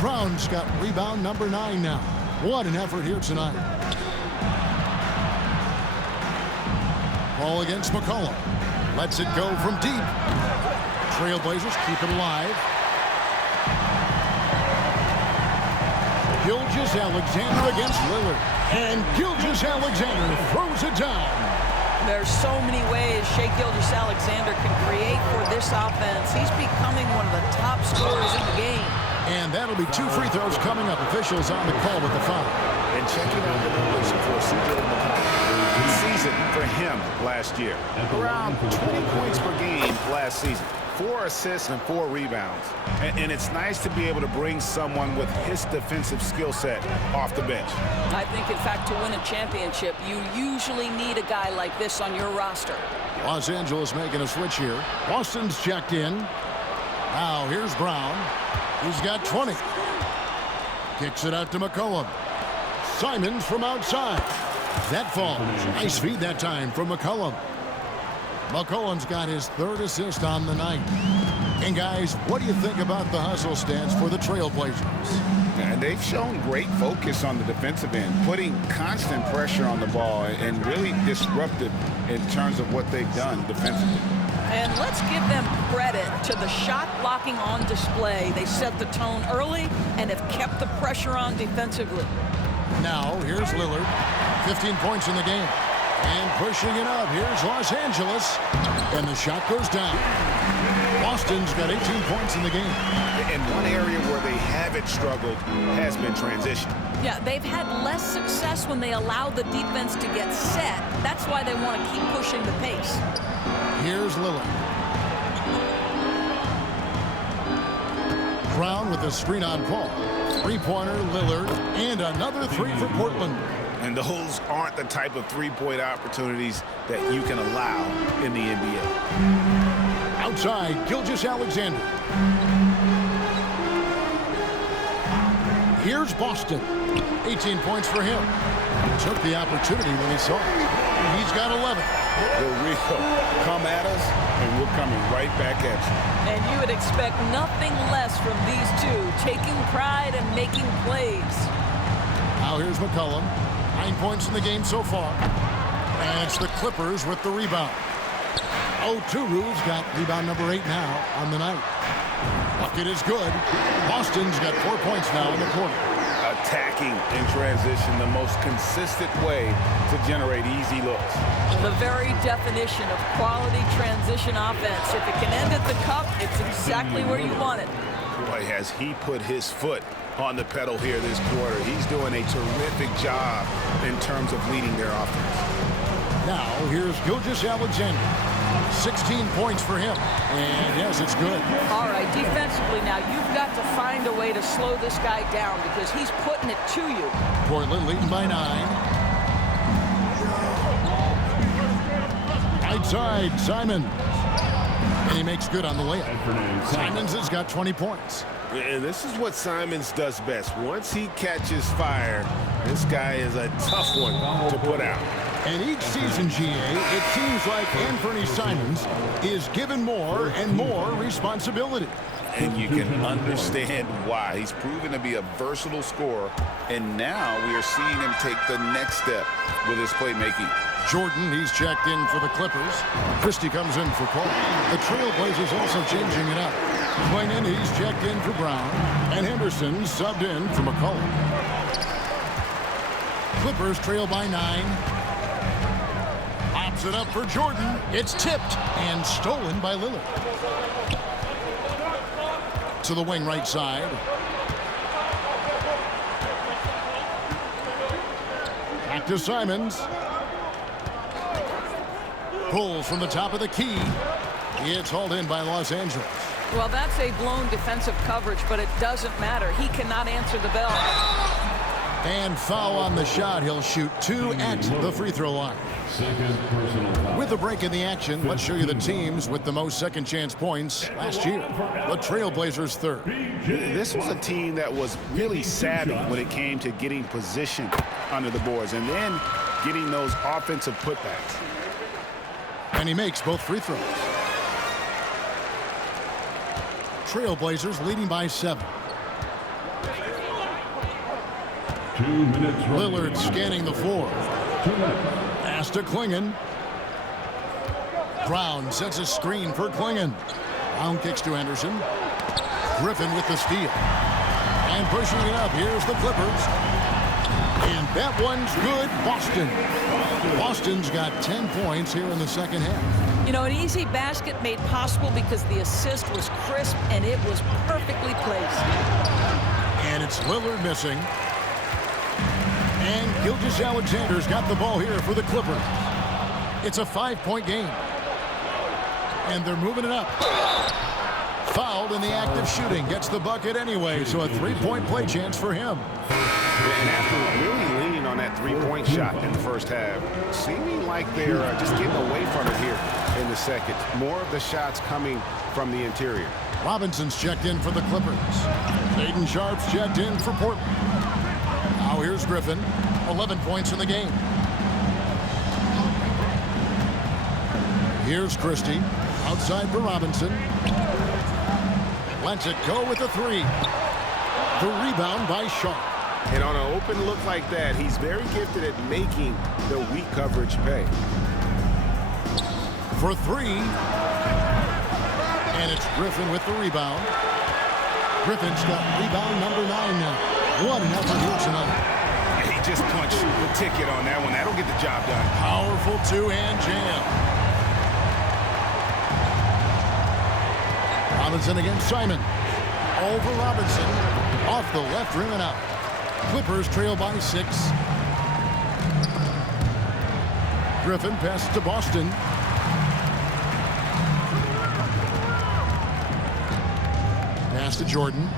Brown's got rebound number 9 now. What an effort here tonight. Ball against McCollum. Lets it go from deep. Trailblazers keep it alive. Gilgeous-Alexander against Lillard. And Gilgeous-Alexander throws it down. There's so many ways Shai Gilgeous-Alexander can create for this offense. He's becoming one of the top scorers in the game. And that'll be 2 free throws coming up. Officials on the call with the foul. And checking out the numbers for C.J. McCollum. Good season for him last year. Around 20 points per game last season. 4 assists and 4 rebounds. And it's nice to be able to bring someone with his defensive skill set off the bench. I think, in fact, to win a championship, you usually need a guy like this on your roster. Los Angeles making a switch here. Boston's checked in. Now here's Brown. He's got 20. Kicks it out to McCollum. Simons from outside. That falls. Nice feed that time from McCollum. McCollum's got his 3rd assist on the night. And guys, what do you think about the hustle stats for the Trailblazers? And they've shown great focus on the defensive end, putting constant pressure on the ball and really disruptive in terms of what they've done defensively. And let's give them credit to the shot blocking on display. They set the tone early and have kept the pressure on defensively. Now, here's Lillard. 15 points in the game. And pushing it up, here's Los Angeles. And the shot goes down. Boston's got 18 points in the game. And one area where they haven't struggled has been transition. Yeah, they've had less success when they allow the defense to get set. That's why they want to keep pushing the pace. Here's Lillard. Brown with a screen on Paul. 3-pointer, Lillard, and another 3 for Portland. And those aren't the type of three-point opportunities that you can allow in the NBA. Outside, Gilgeous-Alexander. Here's Boston. 18 points for him. Took the opportunity when he saw it. He's got 11. The Rio, come at us, and we're coming right back at you. And you would expect nothing less from these two, taking pride and making plays. Now here's McCollum. 9 points in the game so far. And it's the Clippers with the rebound. Turu's got rebound number 8 now on the night. Bucket is good. Boston's got 4 points now in the quarter. Attacking in transition, the most consistent way to generate easy looks. The very definition of quality transition offense. If it can end at the cup, it's exactly where you want it. Boy, has he put his foot on the pedal here this quarter. He's doing a terrific job in terms of leading their offense. Now, here's Gilgeous-Alexander. 16 points for him. And yes, it's good. All right, defensively now, you've got to find a way to slow this guy down because he's putting it to you. Portland leading by 9. Right side, Simon. And he makes good on the layup. Simons has got 20 points. And this is what Simons does best. Once he catches fire, this guy is a tough one to put out. And each season, GA, it seems like anfernee Simons is given more and more responsibility. And you can understand why. He's proven to be a versatile scorer, and now we are seeing him take the next step with his playmaking. Jordan, he's checked in for the Clippers. Christie comes in for Paul. The Trailblazers also changing it up. Quinnan, he's checked in for Brown. And Henderson subbed in for McCollum. Clippers trail by 9. Pops it up for Jordan. It's tipped and stolen by Lillard. To the wing right side. Back to Simons. Pulls from the top of the key. It's hauled in by Los Angeles. Well, that's a blown defensive coverage, but it doesn't matter. He cannot answer the bell. And foul on the shot. He'll shoot 2 at the free throw line. With a break in the action, let's show you the teams with the most second chance points last year. The Trailblazers 3rd. This was a team that was really savvy when it came to getting position under the boards and then getting those offensive putbacks. And he makes both free throws. Trailblazers leading by 7. 2 minutes. Lillard scanning the floor. Pass to Quinnan. Brown sets a screen for Quinnan. Brown kicks to Anderson. Griffin with the steal. And pushing it up, here's the Clippers. And that one's good, Boston. Boston's got 10 points here in the second half. You know, an easy basket made possible because the assist was crisp and it was perfectly placed. And it's Lillard missing. And Gilgeous-Alexander's got the ball here for the Clippers. It's a 5-point game. And they're moving it up. Fouled in the act of shooting. Gets the bucket anyway, so a 3-point play chance for him. And after really leaning on that 3-point shot in the first half, seeming like they're just getting away from it here in the second. More of the shots coming from the interior. Robinson's checked in for the Clippers. Aiden Sharp's checked in for Portland. Now here's Griffin. 11 points in the game. Here's Christie. Outside for Robinson. Lets it go with the three. The rebound by Sharp. And on an open look like that, he's very gifted at making the weak coverage pay. For three. And it's Griffin with the rebound. Griffin's got rebound number 9 now. What an effort here tonight. He just punched the ticket on that one. That'll get the job done. Powerful two-hand jam. Robinson against Simon. Over Robinson. Off the left rim and out. Clippers trail by 6. Griffin passes to Boston. Pass to Jordan.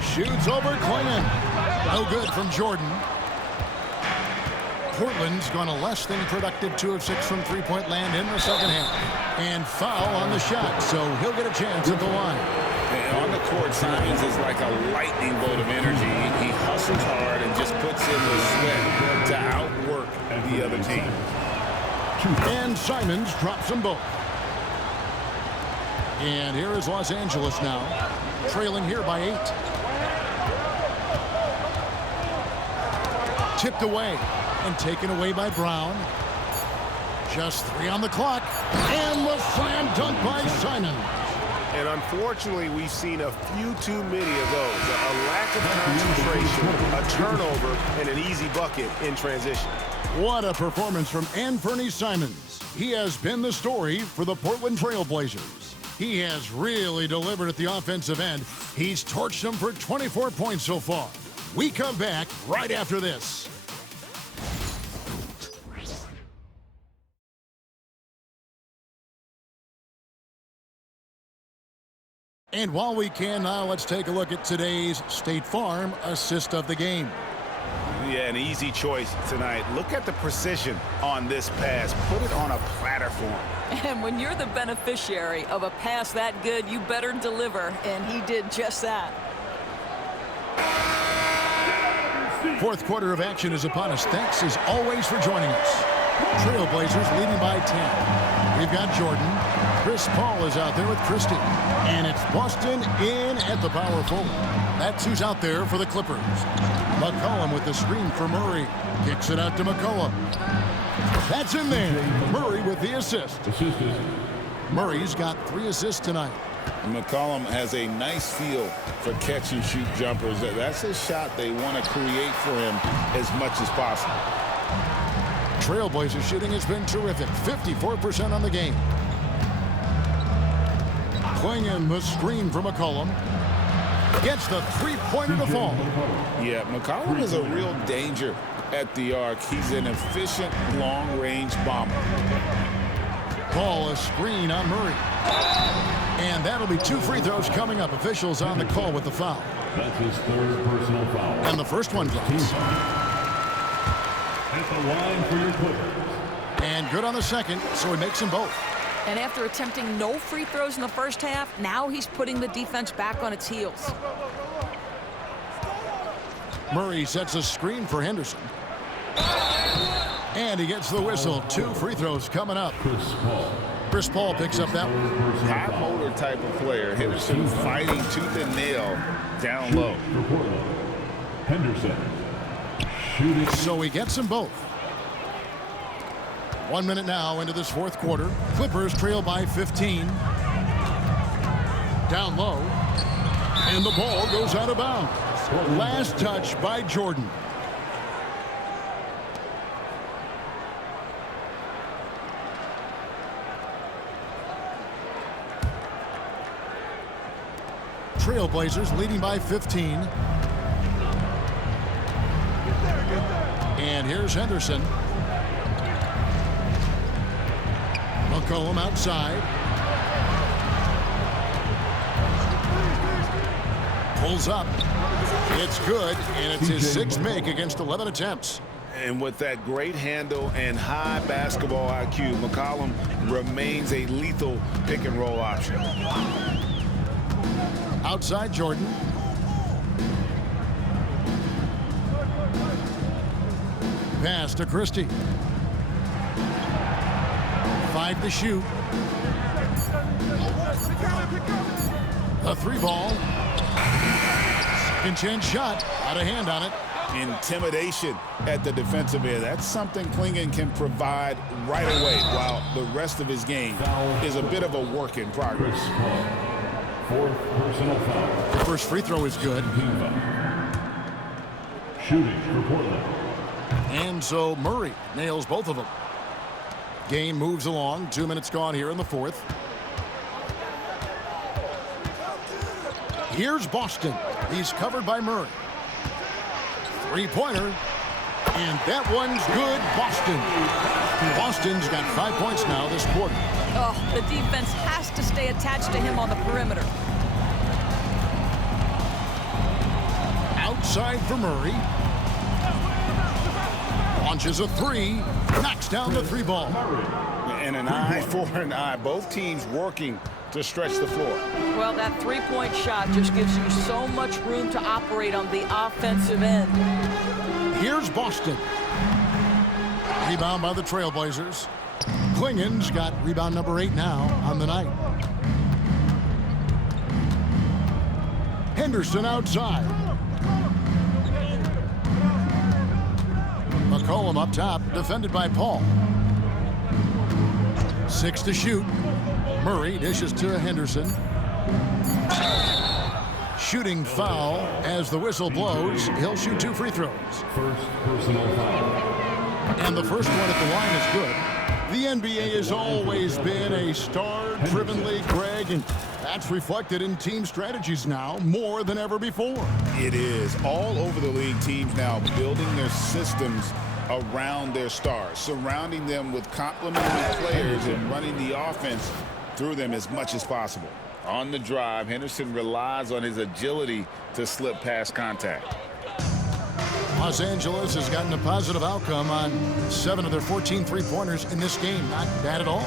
Shoots over Klingon. No good from Jordan. Portland's gone a less than productive 2 of 6 from three-point land in the second half. And foul on the shot, so he'll get a chance at the line. And on the court, Simons is like a lightning bolt of energy. He hustles hard and just puts in the sweat to outwork the other team. And Simons drops them both. And here is Los Angeles now, trailing here by 8. Tipped away and taken away by Brown. Just 3 on the clock. And the slam dunk by Simons. And unfortunately, we've seen a few too many of those. A lack of concentration, a turnover, and an easy bucket in transition. What a performance from anfernee Simons. He has been the story for the Portland Trail Blazers. He has really delivered at the offensive end. He's torched them for 24 points so far. We come back right after this. And while we can now, let's take a look at today's State Farm assist of the game. Yeah, an easy choice tonight. Look at the precision on this pass. Put it on a platter for him. And when you're the beneficiary of a pass that good, you better deliver, and he did just that. Fourth quarter of action is upon us. Thanks as always for joining us. Trailblazers leading by 10. We've got Jordan. Chris Paul is out there with Christie. And it's Boston in at the power forward. That's who's out there for the Clippers. McCollum with the screen for Murray. Kicks it out to McCollum. That's in there. Murray with the assist. Murray's got 3 assists tonight. McCollum has a nice feel for catch and shoot jumpers. That's a shot they want to create for him as much as possible. Trailblazers shooting has been terrific. 54% on the game. Klingon the screen for McCollum. Gets the three-pointer to fall. Yeah, McCollum is a real danger at the arc. He's an efficient long-range bomber. Paul a screen on Murray. And that'll be 2 free throws coming up. Officials on the call with the foul. That's his 3rd personal foul. And the first one drops. At the line for your Clippers. And good on the second, so he makes them both. And after attempting no free throws in the first half, now he's putting the defense back on its heels. Murray sets a screen for Henderson. And he gets the whistle. 2 free throws coming up. Chris Paul picks up that one. High motor type of player. Henderson fighting tooth and nail down low. Henderson shooting. So he gets them both. 1 minute now into this fourth quarter. Clippers trail by 15. Down low. And the ball goes out of bounds. Last touch by Jordan. Trailblazers leading by 15. And here's Henderson. McCollum outside. Pulls up. It's good, and it's his 6th make against 11 attempts. And with that great handle and high basketball IQ, McCollum remains a lethal pick-and-roll option. Outside Jordan. Pass to Christie. 5 to shoot. The 3-ball. Second chance shot. Out of hand on it. Intimidation at the defensive end. That's something Klingon can provide right away, while the rest of his game is a bit of a work in progress. Fourth personal foul. The first free throw is good. Shooting for Portland. And so Murray nails both of them. Game moves along. 2 minutes gone here in the fourth. Here's Boston. He's covered by Murray. Three-pointer. And that one's good. Boston. Boston's got 5 points now this quarter. Oh, the defense has to stay attached to him on the perimeter. Outside for Murray. Launches a three. Knocks down the 3-ball. And an eye for an eye. Both teams working to stretch the floor. Well, that three-point shot just gives you so much room to operate on the offensive end. Here's Boston. Rebound by the Trailblazers. Klingon's got rebound number 8 now on the night. Henderson outside. McCollum up top, defended by Paul. 6 to shoot. Murray dishes to Henderson. Shooting foul as the whistle blows. He'll shoot 2 free throws. First personal foul. And the first one at the line is good. The NBA has always been a star-driven league, Greg, and that's reflected in team strategies now more than ever before. It is. All over the league, teams now building their systems around their stars, surrounding them with complementary players and running the offense through them as much as possible. On the drive, Henderson relies on his agility to slip past contact. Los Angeles has gotten a positive outcome on 7 of their 14 three-pointers in this game. Not bad at all.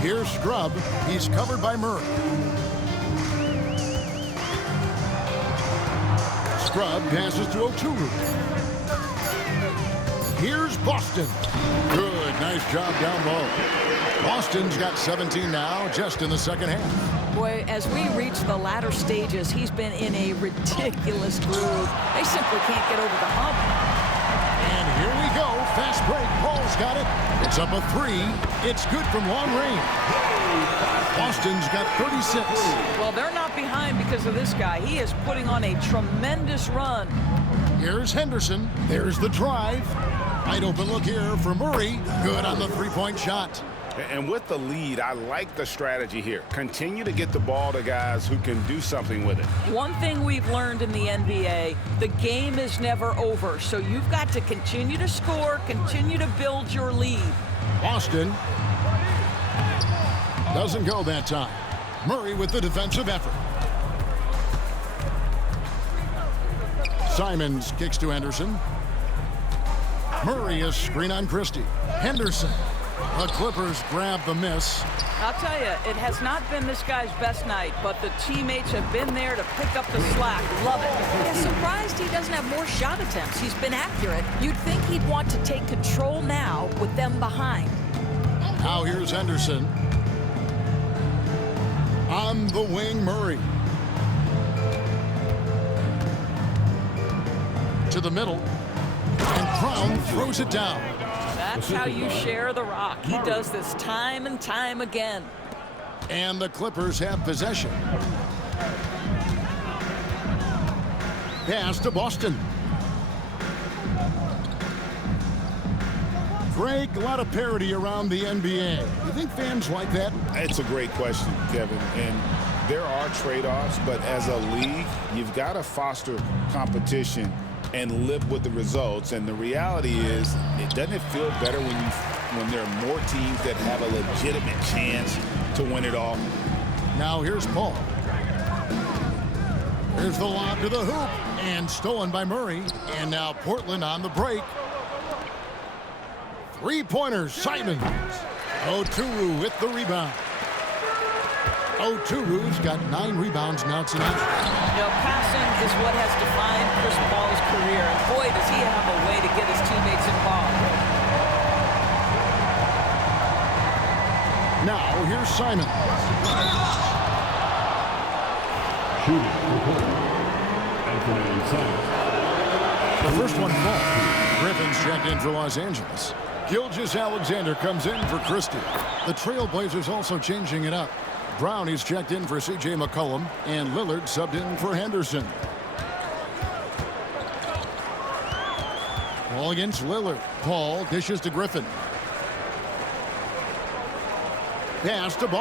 Here's Scrub. He's covered by Murray. Scrub passes to Oturu. Here's Boston. Good, nice job down low. Boston's got 17 now, just in the second half. Boy, as we reach the latter stages, he's been in a ridiculous groove. They simply can't get over the hump. And here we go. Fast break. Paul's got it. It's up a 3. It's good from long range. Boston's got 36. Well, they're not behind because of this guy. He is putting on a tremendous run. Here's Henderson. There's the drive. Wide open look here for Murray. Good on the 3-point shot. And with the lead, I like the strategy here. Continue to get the ball to guys who can do something with it. One thing we've learned in the NBA, the game is never over. So you've got to continue to score, continue to build your lead. Boston doesn't go that time. Murray with the defensive effort. Simons kicks to Henderson. Murray is screen on Christie. Henderson. The Clippers grab the miss. I'll tell you, it has not been this guy's best night, but the teammates have been there to pick up the slack. Love it. Yeah, surprised he doesn't have more shot attempts. He's been accurate. You'd think he'd want to take control now with them behind. Now here's Henderson. On the wing, Murray. To the middle. And Brown throws it down. That's how you share the rock. He does this time and time again. And the Clippers have possession. Pass to Boston. Greg, a lot of parity around the NBA. You think fans like that? It's a great question, Kevin. And there are trade-offs, but as a league, you've got to foster competition and live with the results. And the reality is, doesn't it feel better when there are more teams that have a legitimate chance to win it all? Now here's Paul. Here's the lob to the hoop, and stolen by Murray. And now Portland on the break. Three-pointers, Simons. Oturu with the rebound. Oturu's got 9 rebounds now tonight. You know, passing is what has defined Chris Paul's career. And boy, does he have a way to get his teammates involved. Now, here's Simon. Shooting for Portland, anfernee Simon. The first one falls. Griffin's checked in for Los Angeles. Gilgeous-Alexander comes in for Christie. The Trailblazers also changing it up. Brownie's checked in for C.J. McCollum, and Lillard subbed in for Henderson. Ball against Lillard. Paul dishes to Griffin. Pass to Boston.